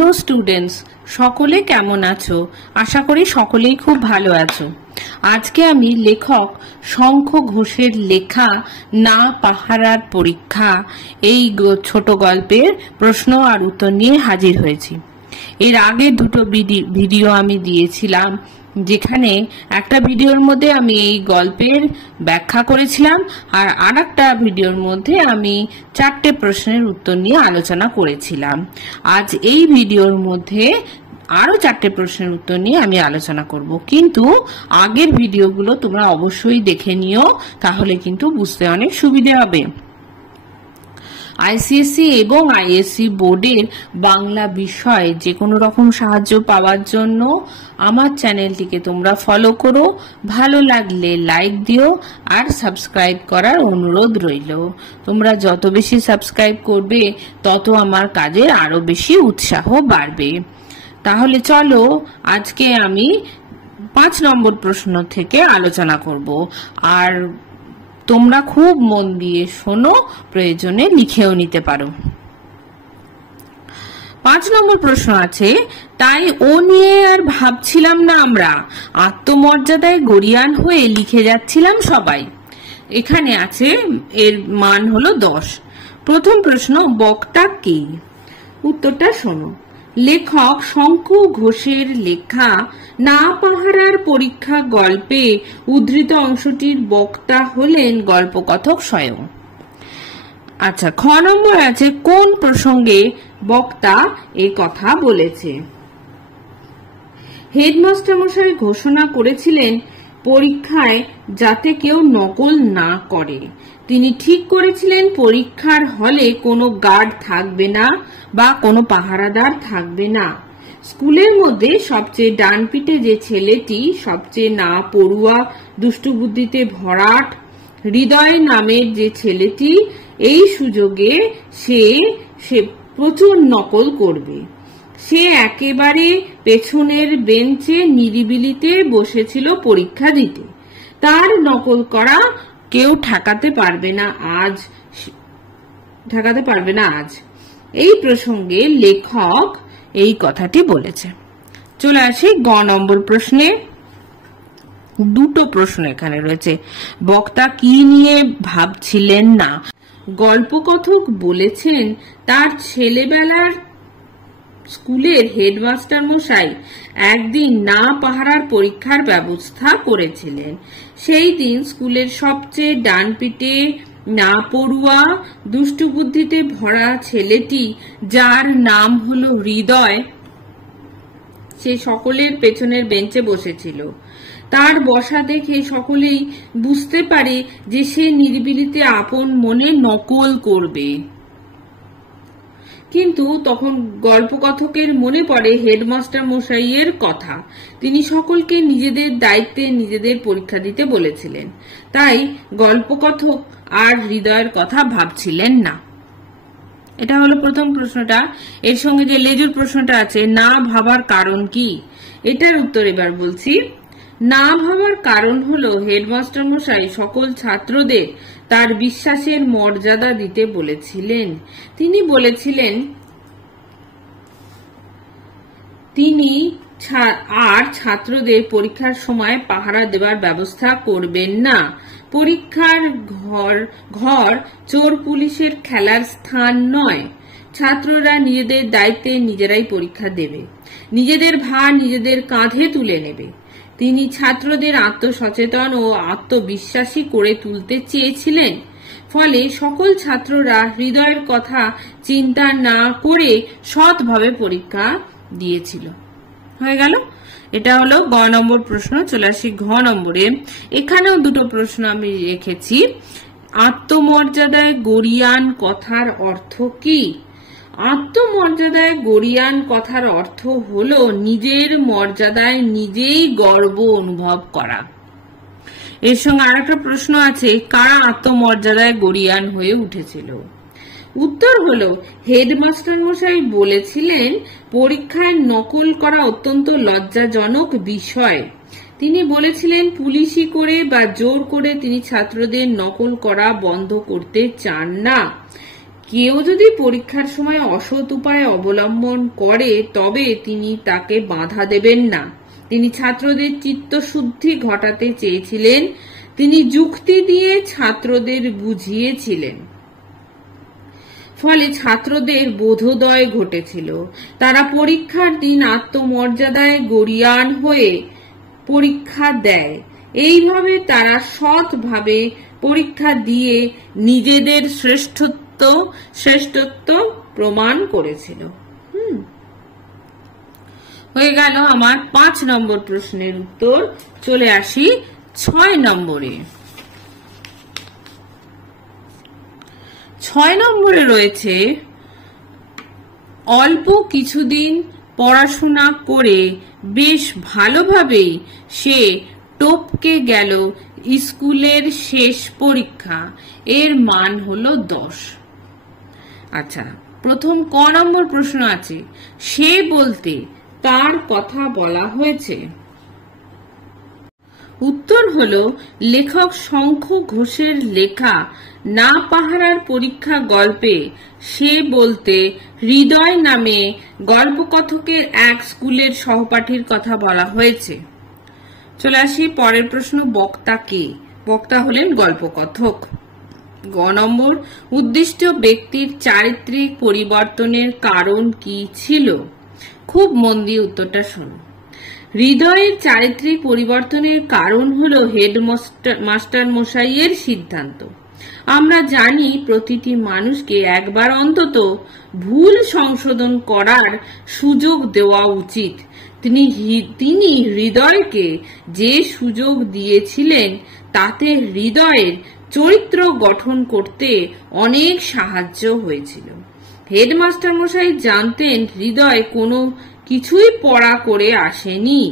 প্রিয় স্টুডেন্টস, সকলে কেমন আছো? আশা করি সকলেই খুব ভালো আছো। আজকে আমি লেখক শঙ্খ ঘোষের লেখা না পাহারার পরীক্ষা এই ছোট গল্পের প্রশ্ন আর উত্তর নিয়ে হাজির হয়েছি। এর আগে দুটো ভিডিও আমি দিয়েছিলাম, যেখানে একটা ভিডিওর মধ্যে আমি এই গল্পের ব্যাখ্যা করেছিলাম আর আরেকটা ভিডিওর মধ্যে আমি 4টে প্রশ্নের উত্তর নিয়ে আলোচনা করেছিলাম। আজ এই ভিডিওর মধ্যে আরো 4টে প্রশ্নের উত্তর নিয়ে আমি আলোচনা করব, কিন্তু আগের ভিডিওগুলো তোমরা অবশ্যই দেখে নিও, তাহলে কিন্তু বুঝতে অনেক সুবিধা হবে। আইসিএসসি এবং আইএসসি বোর্ডের বাংলা বিষয়ে যে কোনো রকম সাহায্য পাওয়ার জন্য আমার চ্যানেলটিকে তোমরা ফলো করো, ভালো লাগলে লাইক দিও আর সাবস্ক্রাইব করার অনুরোধ রইল। তোমরা যত বেশি সাবস্ক্রাইব করবে তত আমার কাজের আরো বেশি উৎসাহ বাড়বে। তাহলে চলো আজকে আমি 5 নম্বর প্রশ্ন থেকে আলোচনা করব, আর তোমরা খুব মন দিয়ে শোনো, প্রয়োজনে লিখেও নিতে পারো। 5 নম্বর প্রশ্ন আছে, তাই ও নিয়ে আর ভাবছিলাম না আমরা, আত্মমর্যাদায় গরিয়ান হয়ে লিখে যাচ্ছিলাম সবাই। এখানে আছে, এর মান হলো 10। প্রথম প্রশ্ন, বক্তা কে? উত্তরটা শোনো। লেখক শঙ্খ ঘোষের লেখা না পাহারার পরীক্ষা গল্পে উদ্ধৃত অংশটির বক্তা হলেন গল্পকথক স্বয়ং। আচ্ছা, খ নম্বর আছে, কোন প্রসঙ্গে বক্তা এ কথা বলেছে? হেডমাস্টার মশাই ঘোষণা করেছিলেন পরীক্ষায় যাতে কেউ নকল না করে। তিনি ঠিক করেছিলেন পরীক্ষার হলে কোনো গার্ড থাকবে না বা কোনো পাহারাদার থাকবে না। স্কুলের মধ্যে সবচেয়ে ডানপিটে যে ছেলেটি, সবচেয়ে না পড়ুয়া, দুষ্টুবুদ্ধিতে ভরাট হৃদয় নামের যে ছেলেটি, এই সুযোগে সে প্রচুর নকল করবে। সে একেবারে পেছনের বেঞ্চে নিরিবিলিতে বসেছিল পরীক্ষা দিতে। তার নকল করা কেউ ঠেকাতে পারবে না আজ। এই প্রসঙ্গে লেখক এই কথাটি বলেছে। চলে আসি গ নম্বর প্রশ্নে। দুটো প্রশ্ন এখানে রয়েছে। বক্তা কি নিয়ে ভাবছিলেন না? গল্পকথক বলেছেন তার ছেলেবেলার স্কুলের হেডমাস্টার মশাই একদিন না পাহারার পরীক্ষার ব্যবস্থা করেছিলেন। সেই দিন স্কুলের সবচেয়ে ডানপিটে না পড়ুয়া দুষ্টুবুদ্ধিতে ভরা ছেলেটি, যার নাম হলো হৃদয়, সে সকলের পেছনের বেঞ্চে বসেছিল। তার বসা দেখে সকলেই বুঝতে পারে যে সে নিরিবিলিতে আপন মনে নকল করবে। কিন্তু তখন গল্পকথকের মনে পড়ে হেডমাস্টার মশাইয়ের কথা। তিনি সকলকে নিজেদের দায়িত্বে নিজেদের পরীক্ষা দিতে বলেছিলেন। তাই গল্পকথক আর হৃদয়ের কথা ভাবছিলেন না। এটা হলো প্রথম প্রশ্নটা। এর সঙ্গে যে লেজুর প্রশ্নটা আছে, না ভাবার কারণ কি? এটার উত্তর এবার বলছি। না ভাবার কারণ হলো হেডমাস্টার মশাই সকল ছাত্রদের তার বিশ্বাসের মর্যাদা দিতে বলেছিলেন। তিনি বলেছিলেন তিনি আর ছাত্রদের পরীক্ষার সময় পাহারা দেওয়ার ব্যবস্থা করবেন না। পরীক্ষার ঘর চোর পুলিশের খেলার স্থান নয়। ছাত্ররা নিজেদের দায়িত্বে নিজেরাই পরীক্ষা দেবে, নিজেদের ভার নিজেদের কাঁধে তুলে নেবে। তিনি ছাত্রদের আত্মসচেতন ও আত্মবিশ্বাসী করে তুলতে চেয়েছিলেন। ফলে সকল ছাত্ররা হৃদয়ের কথা চিন্তা না করে সৎভাবে পরীক্ষা দিয়েছিল। হয়ে গেল। এটা হলো গ নম্বর প্রশ্ন। চলে আসি ঘ নম্বরে। এখানেও দুটো প্রশ্ন আমি রেখেছি। আত্মমর্যাদায় গরিয়ান কথার অর্থ কি? আত্মমর্যাদায় গরিয়ান কথার অর্থ হলো নিজের মর্যাদায় নিজেই গর্ব অনুভব করা। এর সঙ্গে আরেকটা প্রশ্ন আছে, কারা আত্মমর্যাদায় গরিয়ান হয়ে উঠেছিল? উত্তর হলো, হেডমাস্টার মশাই বলেছিলেন পরীক্ষায় নকল করা অত্যন্ত লজ্জাজনক বিষয়। তিনি বলেছিলেন পুলিশি করে বা জোর করে তিনি ছাত্রদের নকল করা বন্ধ করতে চান না। কেউ যদি পরীক্ষার সময় অসৎ উপায় অবলম্বন করে তবে তিনি তাকে বাধা দেবেন না। তিনি ছাত্রদের চিত্তশুদ্ধি ঘটাতে চেয়েছিলেন। তিনি যুক্তি দিয়ে ছাত্রদের বুঝিয়েছিলেন। ফলে ছাত্রদের বোধোদয় ঘটেছিল। তারা পরীক্ষার দিন আত্মমর্যাদায় গরীয়ান হয়ে পরীক্ষা দেয়। এইভাবে তারা সৎভাবে পরীক্ষা দিয়ে নিজেদের শ্রেষ্ঠত্ব প্রমাণ করেছিল। হয়ে গেল আমার 5 নম্বর প্রশ্নের উত্তর। চলে আসি 6 নম্বরে। 6 নম্বরে রয়েছে, অল্প কিছুদিন পড়াশোনা করে বেশ ভালোভাবেই সে টপকে গেল স্কুলের শেষ পরীক্ষা। এর মান হলো 10। আচ্ছা, প্রথম ক নম্বর প্রশ্ন আছে, সে বলতে তার কথা বলা হয়েছে। উত্তর হলো, লেখক শঙ্খ ঘোষের লেখা না পাহারার পরীক্ষা গল্পে সে বলতে হৃদয় নামে গল্পকথকের এক স্কুলের সহপাঠীর কথা বলা হয়েছে। চলে আসি পরের প্রশ্ন, বক্তা কে? বক্তা হলেন গল্পকথক। গ নম্বর, উদ্দিষ্ট ব্যক্তির চারিত্রিক পরিবর্তনের কারণ কি ছিল? খুব মন দিয়ে উত্তরটা শোনো। হৃদয়ের চারিত্রিক পরিবর্তনের কারণ হলো হেডমাস্টার মশাইয়ের সিদ্ধান্ত। আমরা জানি প্রতিটি মানুষকে একবার অন্তত ভুল সংশোধন করার সুযোগ দেওয়া উচিত। তিনি হৃদয়কে যে সুযোগ দিয়েছিলেন তাতে হৃদয়ের চরিত্র গঠন করতে অনেক সাহায্য হয়েছিল। হেডমাস্টার মশাই জানতেন হৃদয় কোনো কিছুই পড়া করে আসেনি।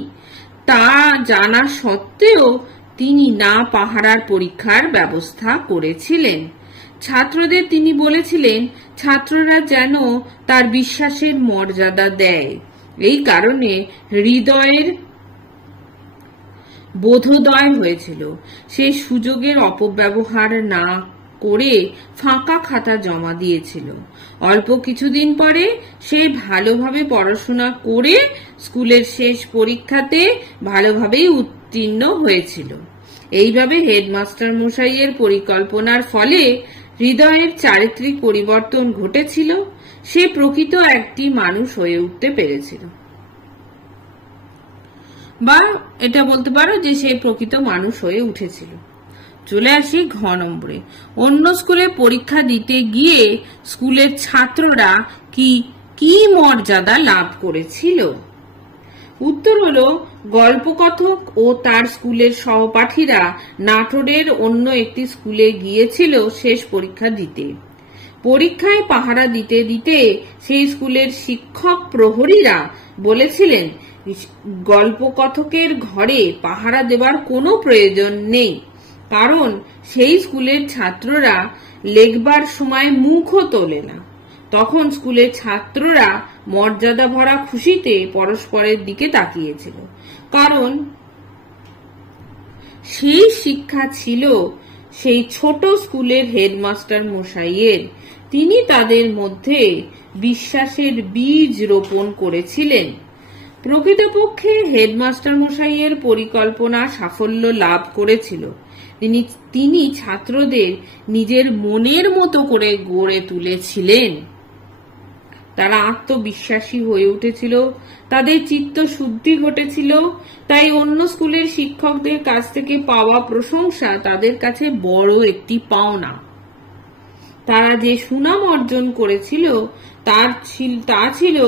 তা জানা সত্ত্বেও তিনি না পাহারার পরীক্ষার ব্যবস্থা করেছিলেন। ছাত্রদের তিনি বলেছিলেন ছাত্ররা যেন তার বিশ্বাসের মর্যাদা দেয়। এই কারণে হৃদয়ের বোধোদয় হয়েছিল। সেই সুযোগের অপব্যবহার না করে ফাঁকা খাতা জমা দিয়েছিল। অল্প কিছুদিন পরে সে ভালোভাবে পড়াশোনা করে স্কুলের শেষ পরীক্ষাতে ভালোভাবেই উত্তীর্ণ হয়েছিল। এইভাবে হেডমাস্টার মশাইয়ের পরিকল্পনার ফলে হৃদয়ের চারিত্রিক পরিবর্তন ঘটেছিল। সে প্রকৃত একটি মানুষ হয়ে উঠতে পেরেছিল, বা এটা বলতে পারো যে সে প্রকৃত মানুষ হয়ে উঠেছিল। চলে আসি ঘ নম্বরে, অন্য স্কুলে পরীক্ষা দিতে গিয়ে স্কুলের ছাত্ররা কি মর্যাদা লাভ করেছিল? উত্তর হলো, গল্পকথক ও তার স্কুলের সহপাঠীরা নাটোরের অন্য একটি স্কুলে গিয়েছিল শেষ পরীক্ষা দিতে। পরীক্ষায় পাহারা দিতে দিতে সেই স্কুলের শিক্ষক প্রহরীরা বলেছিলেন গল্পকথকের ঘরে পাহারা দেবার কোনো প্রয়োজন নেই, কারণ সেই স্কুলের ছাত্ররা লেখবার সময় মুখও তোলে না। তখন স্কুলের ছাত্ররা মর্যাদা ভরা খুশিতে পরস্পরের দিকে তাকিয়েছিল, কারণ সেই শিক্ষা ছিল সেই ছোট স্কুলের হেডমাস্টার মশাইয়ের। তিনি তাদের মধ্যে বিশ্বাসের বীজ রোপণ করেছিলেন। প্রকৃতপক্ষে হেডমাস্টার মশাইয়ের পরিকল্পনা সাফল্য লাভ করেছিল। তিনি ছাত্রদের নিজের মনের মতো করে গড়ে তুলেছিলেন। তারা আত্মবিশ্বাসী হয়ে উঠেছিল, তাদের চিত্ত শুদ্ধি ঘটেছিল। তাই অন্য স্কুলের শিক্ষকদের কাছ থেকে পাওয়া প্রশংসা তাদের কাছে বড় একটি পাওনা। তারা যে সুনাম অর্জন করেছিল তা ছিল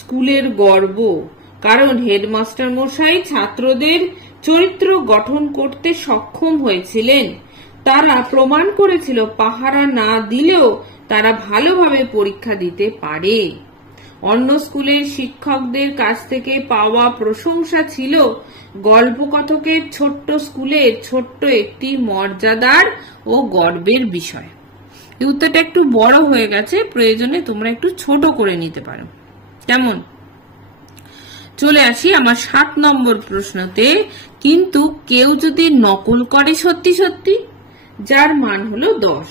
স্কুলের গর্ব, কারণ হেডমাস্টার মশাই ছাত্রদের চরিত্র গঠন করতে সক্ষম হয়েছিলেন। তারা প্রমাণ করেছিল পাহারা না দিলেও তারা ভালোভাবে পরীক্ষা দিতে পারে। অন্য স্কুলের শিক্ষকদের কাছ থেকে পাওয়া প্রশংসা ছিল গল্পকথকের ছোট্ট স্কুলের ছোট্ট একটি মর্যাদার ও গর্বের বিষয়। এই উত্তরটা একটু বড় হয়ে গেছে, প্রয়োজনে তোমরা একটু ছোট করে নিতে পারো। কেমন? চলে আসি আমার 7 নম্বর প্রশ্নতে। কিন্তু কেউ যদি নকল করে সত্যি সত্যি, যার মান হলো 10।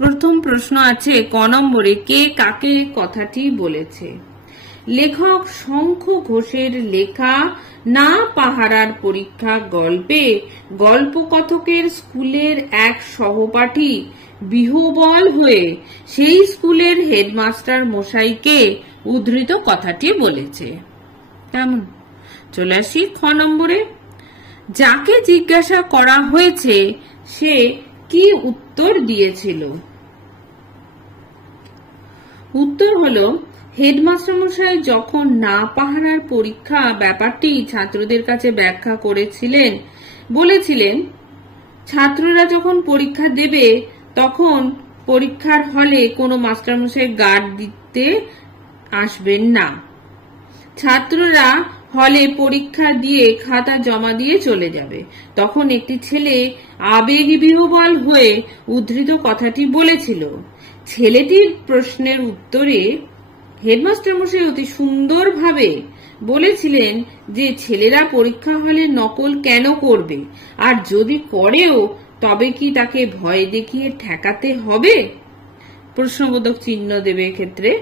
প্রথম প্রশ্ন আছে ক নম্বরে, কে কাকে কথাটি বলেছে? লেখক শঙ্কু ঘোষের লেখা না পাহারার পরীক্ষা গল্পে গল্পকথকের স্কুলের এক সহপাঠী বিহ্বল হয়ে সেই স্কুলের হেডমাস্টার মশাইকে উদ্ধৃত কথাটি বলেছে। কেমন? চলে আসি খ নম্বরে, যাকে জিজ্ঞাসা করা হয়েছে সে কি উত্তর দিয়েছিল? উত্তর হলো, হেডমাস্টার মশাই যখন না পাহারার পরীক্ষা ব্যাপারটি ছাত্রদের কাছে ব্যাখ্যা করেছিলেন, বলেছিলেন ছাত্ররা যখন পরীক্ষা দেবে তখন পরীক্ষার হলে কোনো মাস্টারমশাই গার্ড দিতে আসবেন না। ছাত্ররা হলে পরীক্ষা দিয়ে খাতা জমা দিয়ে চলে যাবে। তখন একটি ছেলে আবেগবিহ্বল হয়ে উদ্ধৃত কথাটি বলেছিল। ছেলেটির প্রশ্নের উত্তরে হেডমাস্টার মশাই অতি সুন্দরভাবে বলেছিলেন যে ছেলেরা পরীক্ষা হলে নকল কেন করবে, আর যদি করেও তবে কি তাকে ভয় দেখিয়ে ঠেকাতে হবে? প্রশ্নবোধক চিহ্ন দেবে এক্ষেত্রে।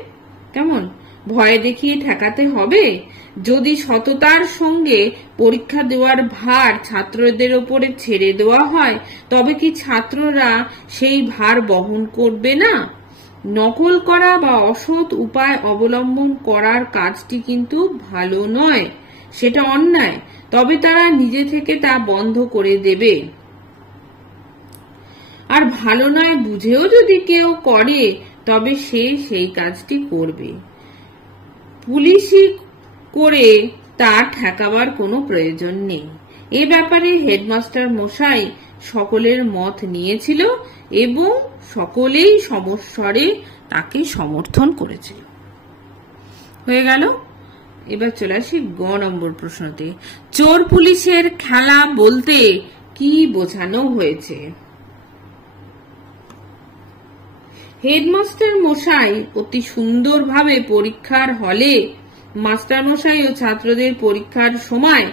কেমন? ভয় দেখিয়ে ঠেকাতে হবে? যদি সততার সঙ্গে পরীক্ষা দেওয়ার ভার ছাত্রদের উপরে ছেড়ে দেওয়া হয় তবে কি ছাত্ররা সেই ভার বহন করবে না? নকল করা বা অসৎ উপায় অবলম্বন করার কাজটি কিন্তু ভালো নয়, সেটা অন্যায়। তবে তারা নিজে থেকে তা বন্ধ করে দেবে। আর ভালো নয় বুঝেও যদি কেউ করে তবে সে সেই কাজটি করবে। পুলিশি করে তা ঠেকাবার কোনো প্রয়োজন নেই। এ ব্যাপারে হেডমাস্টার মশাই সকলের মত নিয়েছিল এবং সকলেই সমস্বরে তাকে সমর্থন করেছিল। হয়ে গেল। এবার চলে আসি গ নম্বর প্রশ্নতে। চোর পুলিশের খেলা বলতে কি বোঝানো হয়েছে? হেডমাস্টার মশাই অতি সুন্দরভাবে পরীক্ষার হলে মাস্টার মশাই ও ছাত্রদের পরীক্ষার সময়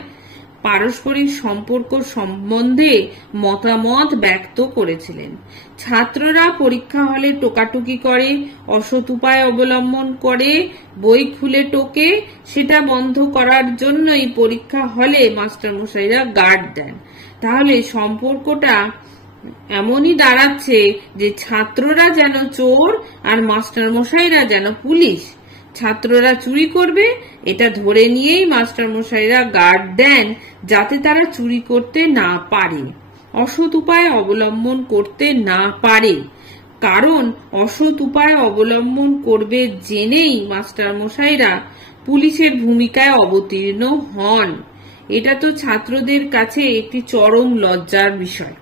পারস্পরিক সম্পর্ক সম্বন্ধে মতামত ব্যক্ত করেছিলেন। ছাত্ররা পরীক্ষা হলে টোকাটুকি করে, অসৎ উপায় অবলম্বন করে, বই খুলে টোকে, সেটা বন্ধ করার জন্যই পরীক্ষা হলে মাস্টার মশাইরা গার্ড দেন। তাহলে সম্পর্কটা এমনই দাঁড়াচ্ছে যে ছাত্ররা যেন চোর আর মাস্টার মশাইরা যেন পুলিশ। ছাত্ররা চুরি করবে এটা ধরে নিয়েই মাস্টার মশাইরা গার্ড দেন যাতে তারা চুরি করতে না পারে, অসৎ উপায় অবলম্বন করতে না পারে। কারণ অসৎ উপায় অবলম্বন করবে জেনেই মাস্টার মশাইরা পুলিশের ভূমিকায় অবতীর্ণ হন। এটা তো ছাত্রদের কাছে একটি চরম লজ্জার বিষয়।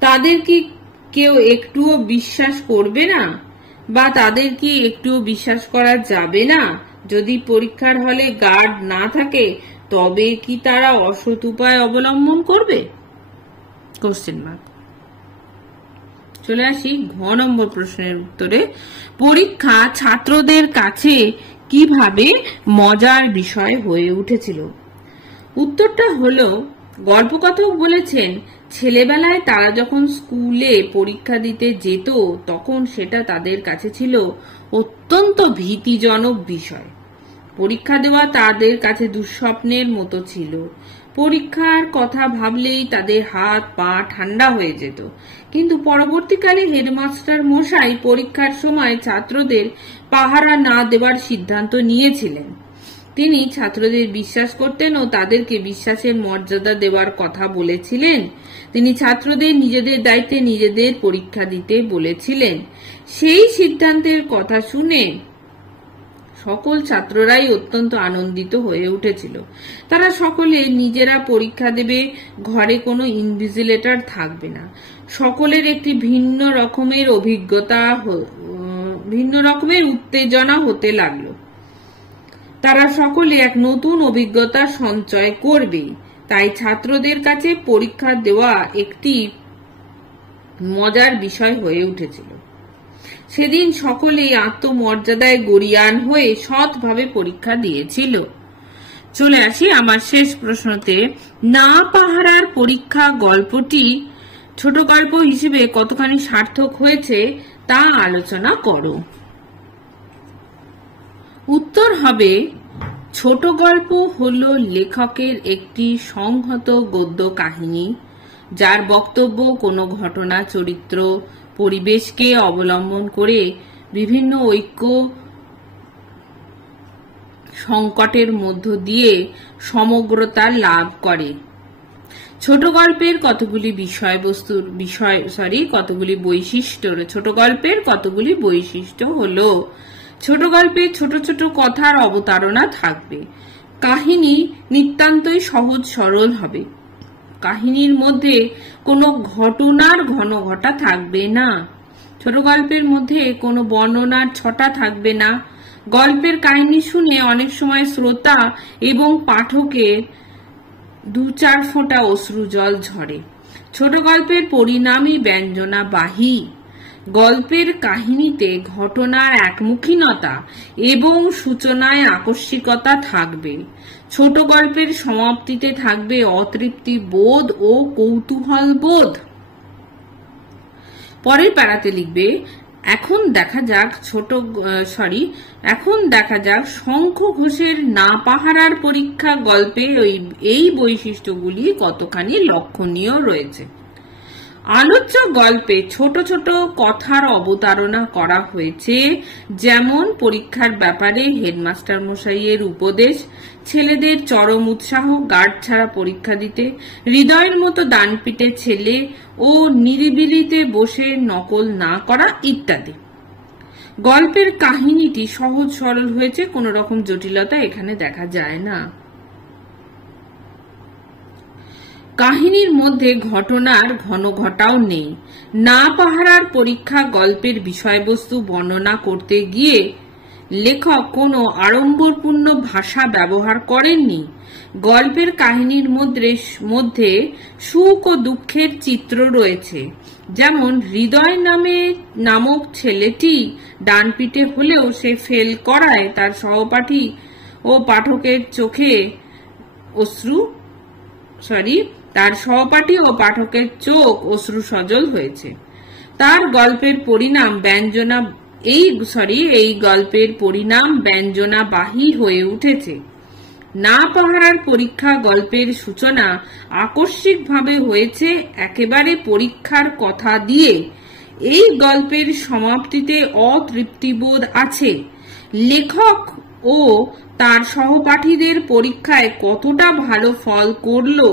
তাদের কি কেউ একটুও বিশ্বাস করবে না, বা তাদের কি একটুও বিশ্বাস করা যাবে না? যদি পরীক্ষার হলে গার্ড না থাকে তবে কি তারা অসৎ উপায় অবলম্বন করবে? Question mark. চলে আসি ঘ নম্বর প্রশ্নের উত্তরে। পরীক্ষা ছাত্রদের কাছে কিভাবে মজার বিষয় হয়ে উঠেছিল? উত্তরটা হলো, গল্পকথক বলেছেন ছেলেবেলায় তারা যখন স্কুলে পরীক্ষা দিতে যেত তখন সেটা তাদের কাছে ছিল অত্যন্ত ভীতিজনক বিষয়। পরীক্ষা দেওয়া তাদের কাছে দুঃস্বপ্নের মতো ছিল। পরীক্ষার কথা ভাবলেই তাদের হাত পা ঠান্ডা হয়ে যেত। কিন্তু পরবর্তীকালে হেডমাস্টার মশাই পরীক্ষার সময় ছাত্রদের পাহারা না দেওয়ার সিদ্ধান্ত নিয়েছিলেন। তিনি ছাত্রদের বিশ্বাস করতেন ও তাদেরকে বিশ্বাসের মর্যাদা দেওয়ার কথা বলেছিলেন। তিনি ছাত্রদের নিজেদের দায়িত্বে নিজেদের পরীক্ষা দিতে বলেছিলেন। সেই সিদ্ধান্তের কথা শুনে সকল ছাত্ররাই অত্যন্ত আনন্দিত হয়ে উঠেছিল। তারা সকলে নিজেরা পরীক্ষা দেবে, ঘরে কোনো ইনভিজিলেটর থাকবে না। সকলের একটি ভিন্ন রকমের উত্তেজনা হতে লাগলো। তারা সকলে এক নতুন অভিজ্ঞতা সঞ্চয় করবে। তাই ছাত্রদের কাছে পরীক্ষা দেওয়া একটি মজার বিষয় হয়ে উঠেছিল। সেদিন সকলেই আত্মমর্যাদায় গরিয়ান হয়ে সৎভাবে পরীক্ষা দিয়েছিল। চলে আসি আমার শেষ প্রশ্নতে। না পাহারার পরীক্ষা গল্পটি ছোট গল্প হিসেবে কতখানি সার্থক হয়েছে তা আলোচনা করো। উত্তর হবে, ছোট গল্প হলো লেখকের একটি সংহত গদ্য কাহিনী যার বক্তব্য কোনো ঘটনা, চরিত্র, পরিবেশকে অবলম্বন করে বিভিন্ন ঐক্য সংকটের মধ্য দিয়ে সমগ্রতা লাভ করে। ছোট গল্পের কতগুলি বৈশিষ্ট্য হলো, ছোট গল্পে ছোট ছোট কথার অবতারণা থাকবে। কাহিনী নিতান্তই সহজ সরল হবে। কাহিনীর মধ্যে কোনো ঘটনার ঘনঘটা থাকবে না। ছোট গল্পের মধ্যে কোনো বর্ণনার ছটা থাকবে না। গল্পের কাহিনী শুনে অনেক সময় শ্রোতা এবং পাঠকের 2-4 ফোঁটা অশ্রুজল ঝরে। ছোট গল্পের পরিণামই ব্যঞ্জনাবাহী। গল্পের কাহিনীতে ঘটনার একমুখীনতা এবং সূচনায় আকস্মিকতা থাকবে। ছোট গল্পের সমাপ্তিতে থাকবে অতৃপ্তি বোধ ও কৌতূহল বোধ। পরের প্যারাতে লিখবে, এখন দেখা যাক শঙ্খ ঘোষের না পাহারার পরীক্ষা গল্পে এই বৈশিষ্ট্যগুলি কতখানি লক্ষণীয় রয়েছে। আলোচ্য গল্পে ছোট ছোট কথার অবতারণা করা হয়েছে, যেমন পরীক্ষার ব্যাপারে হেডমাস্টার মশাইয়ের উপদেশ, ছেলেদের চরম উৎসাহ গার্ড ছাড়া পরীক্ষা দিতে, হৃদয়ের মতো ডানপিটে ছেলে ও নিরিবিলিতে বসে নকল না করা ইত্যাদি। গল্পের কাহিনীটি সহজ সরল হয়েছে, কোন রকম জটিলতা এখানে দেখা যায় না। কাহিনীর মধ্যে ঘটনার ঘনঘটাও নেই। না পাহারার পরীক্ষা গল্পের বিষয়বস্তু বর্ণনা করতে গিয়ে লেখক কোনো আড়ম্বরপূর্ণ ভাষা ব্যবহার করেননি। গল্পের কাহিনীর মধ্যে সুখ ও দুঃখের চিত্র রয়েছে, যেমন হৃদয় নামক ছেলেটি ডানপিটে হলেও সে ফেল করায় তার সহপাঠী ও পাঠকের চোখ অশ্রু সজল হয়েছে। তার গল্পের পরিণাম ব্যঞ্জনাবাহী হয়ে উঠেছে। না পাহারার পরীক্ষা গল্পের সূচনা আকস্মিকভাবে হয়েছে একেবারে পরীক্ষার কথা দিয়ে। এই গল্পের সমাপ্তিতে অতৃপ্তিবোধ আছে। লেখক ও তার সহপাঠীদের পরীক্ষায় কতটা ভালো ফল করলো,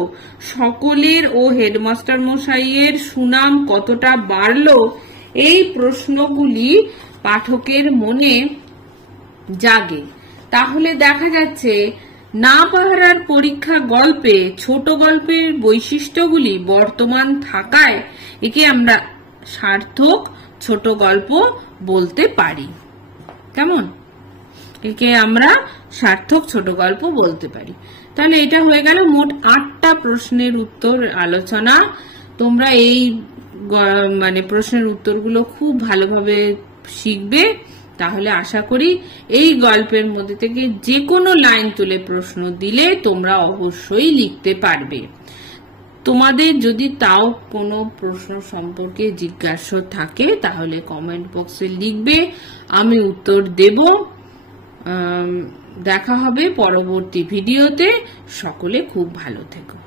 সকলের ও হেডমাস্টার মশাইয়ের সুনাম কতটা বাড়লো, এই প্রশ্নগুলি পাঠকের মনে জাগে। তাহলে দেখা যাচ্ছে না পাহারার পরীক্ষা গল্পে ছোট গল্পের বৈশিষ্ট্যগুলি বর্তমান থাকায় একে আমরা সার্থক ছোট গল্প বলতে পারি। কেমন? একে আমরা সার্থক ছোট গল্প বলতে পারি। তাহলে এটা হয়ে গেল মোট 8টা প্রশ্নের উত্তর আলোচনা। তোমরা এই প্রশ্নের উত্তরগুলো খুব ভালোভাবে শিখবে। তাহলে আশা করি এই গল্পের মধ্যে থেকে যে কোনো লাইন তুলে প্রশ্ন দিলে তোমরা অবশ্যই লিখতে পারবে। তোমাদের যদি তাও কোনো প্রশ্ন সম্পর্কে জিজ্ঞাসা থাকে তাহলে কমেন্ট বক্সে লিখবে, আমি উত্তর দেব। দেখা হবে পরবর্তী ভিডিওতে। সকলে খুব ভালো থেকো।